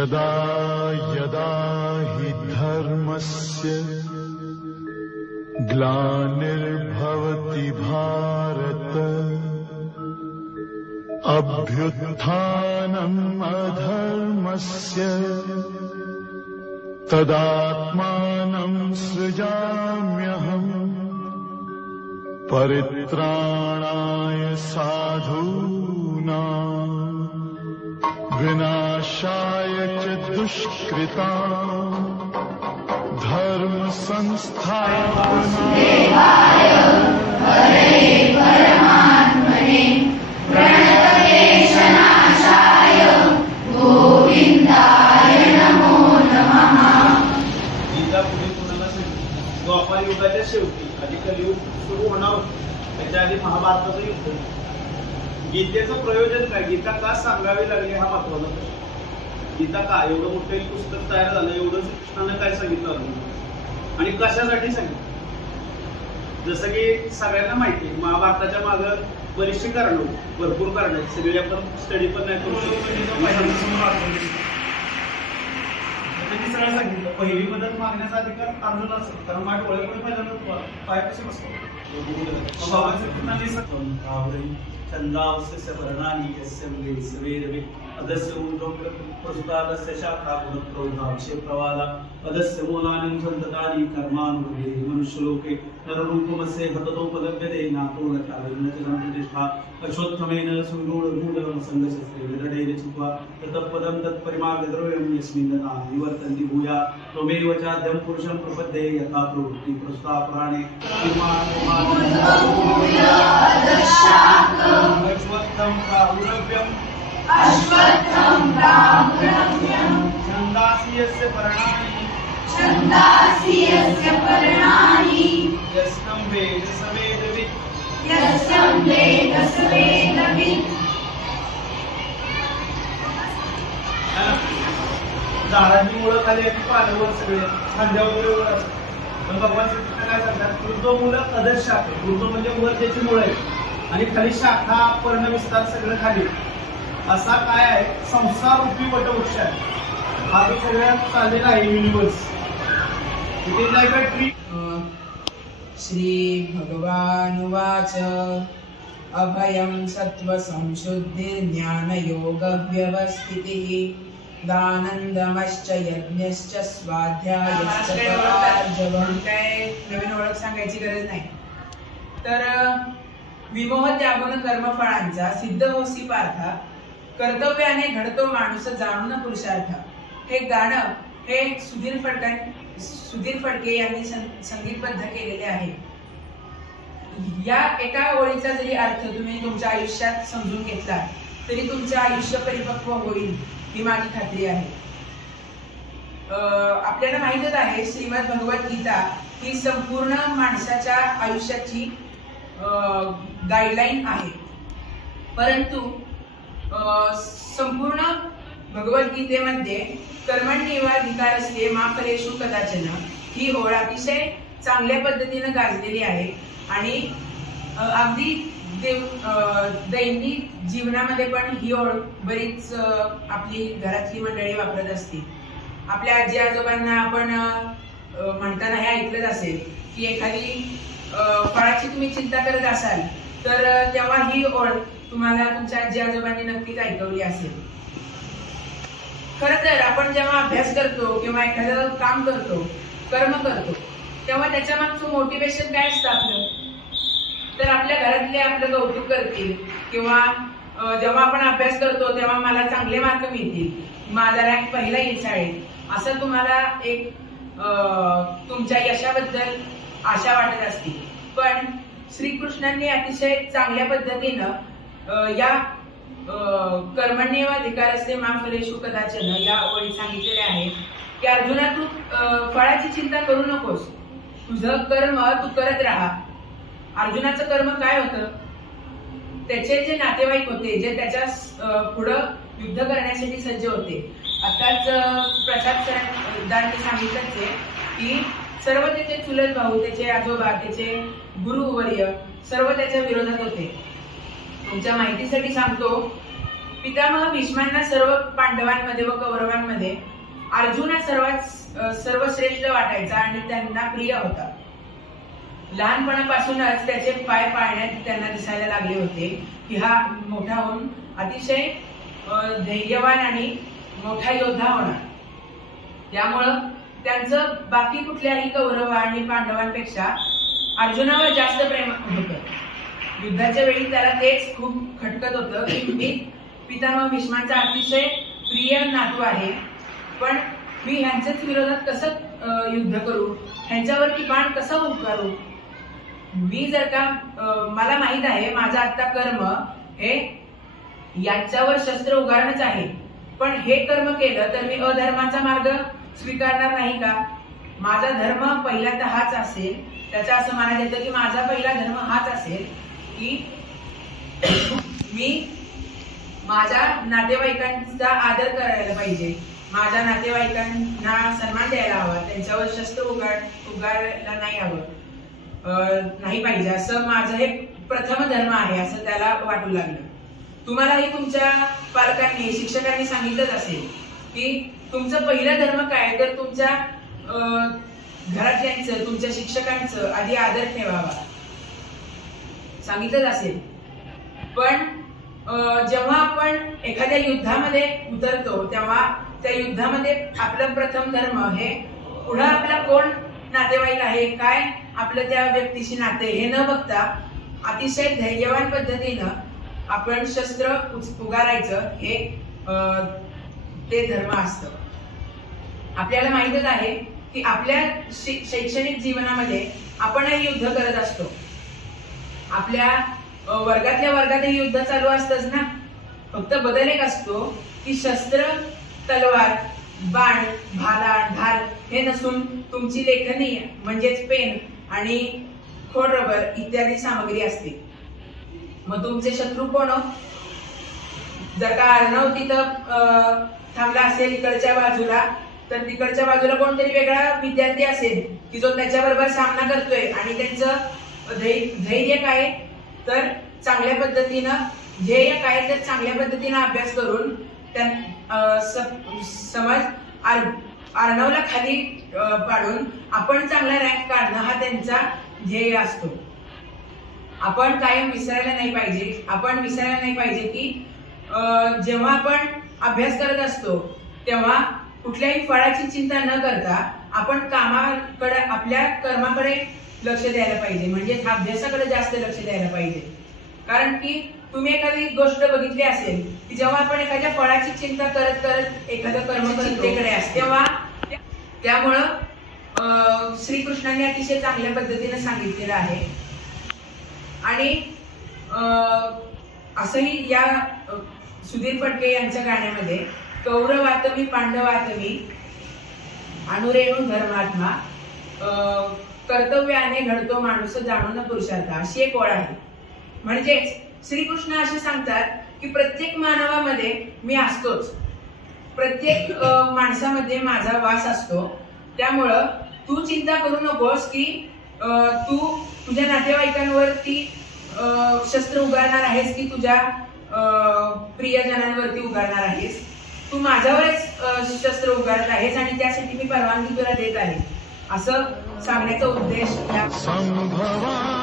यदा यदा हि धर्मस्य ग्लानिर्भवति भारत अभ्युत्थानम् अधर्मस्य तदात्मानं सृजाम्यहम् परित्राणाय साधूनां विनाशाय च दुष्कृतां धर्म संस्थापनाय प्रणतक्लेशनाशाय गोविंदाय नमो नमः। गीता पुढे कोणाला सांगितलं? द्वापार युगाच्या शेवटी आधी कलियुग सुरू होणार होतं, त्याच्या आधी महाभारताचं युद्ध. गीतेचं प्रयोजन काय? गीता का सांगावी लागली हा महत्वाचा प्रश्न. गीता का एवढं मोठं एक पुस्तक तयार झालं, एवढं कृष्णानं काय सांगितलं आणि कशासाठी सांगितलं? जसं की सगळ्यांना माहिती आहे, महाभारताच्या मागं बरीचशी कारणं, भरपूर कारणं आहेत. सगळी आपण स्टडी पण नाही करू शकतो. सरळ सांगितलं, पहिली मदत मागण्याचा अधिकार अर्जुन असेल, कारण माझ्या डोळ्यापुढे पहिल्यांदा पाय कसे बसतो. छंदावस्य वर्णानि यस्य मूले सवेरवे अदस्य प्रसुतादस्य शाखा गुणप्रौढाक्षे प्रवाला अदस्य मूलानि संततानि कर्मानुरूपे मनुष्यलोके नररूपमस्य हततोपलभ्यते नातो न चालनचनं प्रतिष्ठा अश्वत्थमेन सुरूढ संगशस्त्रे विदडेन चित्वा तत्पदं तत्परिमार्गद्रव्यं यस्मिन् दता निवर्तन्ति भूया त्वमेव चाद्यं पुरुषं प्रपद्ये यथा प्रवृत्ति प्रस्तुता पुराणे अश्वत्थं प्राहुरव्यम् छन्दासि यस्य पर्णानि यस्तं वेद स वेदवित् झाडाची मुळं खाली आणि पानावर सगळे खांद्यावर वर असतात. पण भगवान श्रीकृष्ण काय सांगतात? ऊर्ध्वमूलम् अधःशाखा. ऊर्ध्व म्हणजे वर त्याची मुळं आहे आणि खाली शाखा पर्ण विस्तार सगळं खाली. असा काय आहे? संसार रूपी वटवृक्ष आहे. हा जो सगळ्यात चाललेला आहे universe. It is like a tree. Shri भगवानुवाच अभयं सत्त्वसंशुद्धिर्ज्ञानयोगव्यवस्थितिः दानन्दमश्च यज्ञश्च स्वाध्यायश्च परार्जवम्. काय नवीन ओळख सांगायची गरज नाही. तर विमोह त्यागून कर्मफळांचा सिद्ध होसी पार्था कर्तव्याने घडतो माणूस जाणून पुरुषार्थ. हे गाणं हे सुधीर फडके यांनी संगीतबद्ध केलेले आहे. या एका ओळीचा जरी अर्थ तुम्ही तुमच्या आयुष्यात समजून घेतला तरी तुमचे आयुष्य परिपक्व होईल ही माझी खात्री आहे. आपल्याला माहीतच आहे, श्रीमद भगवद्गीता ही संपूर्ण माणसाच्या आयुष्याची गाईडलाईन आहे. परंतु संपूर्ण भगवद्गीतेमध्ये कर्मण्येवाधिकारस्ते मा फलेषु कदाचन ही ओळ अतिशय चांगल्या पद्धतीने गाजलेली आहे आणि अगदी दैनिक जीवनामध्ये पण ही ओळ बरीच आपली घरातली मंडळी वापरत असते. आपल्या आजी आजोबांना आपण म्हणताना हे ऐकलंच असेल की एखादी फळाची तुम्ही चिंता करत असाल तर तेव्हा ही ओळ तुम्हाला तुमच्या आजी आजोबांनी नक्कीच ऐकवली असेल. खरं तर आपण जेव्हा अभ्यास करतो किंवा एखादं काम करतो, कर्म करतो, तेव्हा त्याच्या मागचं मोटिवेशन काय असतं आपलं? तर आपल्या घरातले आपलं कौतुक करतील किंवा जेव्हा आपण अभ्यास करतो तेव्हा मला चांगले मार्क मिळतील, माझा रँक पहिला येईल शाळेत, असं तुम्हाला एक तुमच्या यशाबद्दल आशा वाटत असते. पण श्रीकृष्णांनी अतिशय चांगल्या पद्धतीनं या कर्मण्येवाधिकारस्ते मा फलेषु कदाचन या ओळी सांगितलेल्या आहेत की अर्जुना, तू फळाची चिंता करू नकोस, तुझं कर्म तू करत राहा. अर्जुनाचं कर्म काय होतं? त्याचे जे नातेवाईक होते जे त्याच्या पुढं युद्ध करण्यासाठी सज्ज होते. आताच प्रसाद सरांनी सांगितलंच आहे की सर्व त्याचे चुलत भाऊ, त्याचे आजोबा, त्याचे गुरुवर्य सर्व त्याच्या विरोधात होते. तुमच्या माहितीसाठी सांगतो पितामह भीष्मांना सर्व पांडवांमध्ये व कौरवांमध्ये अर्जुन हा सर्वश्रेष्ठ वाटायचा आणि त्यांना प्रिय होता. लहानपणापासूनच त्याचे पाय पाळण्यात त्यांना दिसायला लागले होते की हा मोठा होऊन अतिशय धैर्यवान आणि मोठा योद्धा होणार. त्यामुळं त्यांचं बाकी कुठल्याही कौरव आणि पांडवांपेक्षा अर्जुनावर जास्त प्रेम होतं. युद्धाच्या वेळी त्याला तेच खूप खटकत होतं की मी पितामह भीष्मांचा अतिशय प्रिय नातू आहे, पण मी ह्यांच्याच विरोधात कसं युद्ध करू, ह्यांच्यावरती बाण कसं उभारू. मी जर का मला माहित आहे माझं आता कर्म हे यांच्यावर शस्त्र उगारणंच आहे, पण हे कर्म केलं तर मी अधर्माचा मार्ग स्वीकारणार नाही का. माझा धर्म पहिल्यांदा हाच असेल, त्याचा असं मानण्यात येतं की माझा पहिला धर्म हाच असेल की मी माझ्या नातेवाईकांचा आदर करायला पाहिजे, माझ्या नातेवाईकांना सन्मान द्यायला हवा, त्यांच्यावर शस्त्र उगारायला नाही पाहिजे, असं माझं हे प्रथम धर्म आहे असं त्याला वाटू लागलं. तुम्हालाही तुमच्या पालकांनी शिक्षकांनी सांगितलंच असेल की तुमचं पहिलं धर्म काय, तर तुमच्या घरातल्यांचं तुमच्या शिक्षकांचं आधी आदर ठेवावा सांगितलंच असेल. पण जेव्हा आपण एखाद्या युद्धामध्ये उतरतो तेव्हा त्या युद्धामध्ये आपलं प्रथम धर्म हे पुढे आपला कोण नातेवाईक आहे, काय आपलं त्या व्यक्तीशी नाते हे न बघता अतिशय धैर्यवान पद्धतीनं आपण शस्त्र उगारायचं हे ते धर्म असतं. आपल्याला माहितच आहे की आपल्या शैक्षणिक जीवनामध्ये आपणही युद्ध करत असतो. आपल्या वर्गातल्या वर्गातही युद्ध चालू असतंच ना. फक्त बदल एक असतो की शस्त्र, तलवार, बाण, भाला, ढाल हे नसून तुमची लेखनी म्हणजेच पेन आणि खोड रबर इत्यादी सामग्री असते. मग तुमचे शत्रू कोण? जर का अर्णव तिथं थांबला असेल इकडच्या बाजूला, तर तिकडच्या बाजूला कोणतरी वेगळा विद्यार्थी असेल की जो त्याच्याबरोबर सामना करतोय आणि त्यांचं धैर्य काय, तर चांगल्या पद्धतीनं ध्येय काय, तर चांगल्या पद्धतीनं अभ्यास करून समज अर्णवला खाली पाडून आपण चांगला रँक काढणं हा त्यांचा ध्येय असतो. आपण कायम विसरायला नाही पाहिजे. आपण विसरायला नाही पाहिजे की जेव्हा आपण अभ्यास करत असतो तेव्हा कुठल्याही फळाची चिंता न करता आपण कामाकडे, आपल्या कर्माकडे लक्ष द्यायला पाहिजे, म्हणजे अभ्यासाकडे जास्त लक्ष द्यायला पाहिजे. कारण की तुम्ही एखादी गोष्ट बघितली असेल की जेव्हा आपण एखाद्या फळाची चिंता करत करत एखादं कर्म चिंतेकडे असते तेव्हा त्यामुळं श्रीकृष्णाने अतिशय चांगल्या पद्धतीने सांगितलेलं आहे. आणि असंही या सुधीर फडके यांच्या गाण्यामध्ये कौरवातमी पांडवातमी अनुरेणू धर्मात्मा कर्तव्याने घडतो माणूस जाणून पुरुषार्थ अशी एक ओळ आहे. म्हणजेच श्रीकृष्ण असे सांगतात की प्रत्येक मानवामध्ये मी असतोच, प्रत्येक माणसामध्ये माझा वास असतो. त्यामुळं तू चिंता करू नकोस की तू तुझ्या नातेवाईकांवरती शस्त्र उगारणार आहेस की तुझ्या प्रियजनांवरती उगारणार आहेस. तू माझ्यावरच शस्त्र उगारत आहेस आणि त्यासाठी मी परवानगी तुला देत आहे असं सांगण्याचा उद्देश संभवा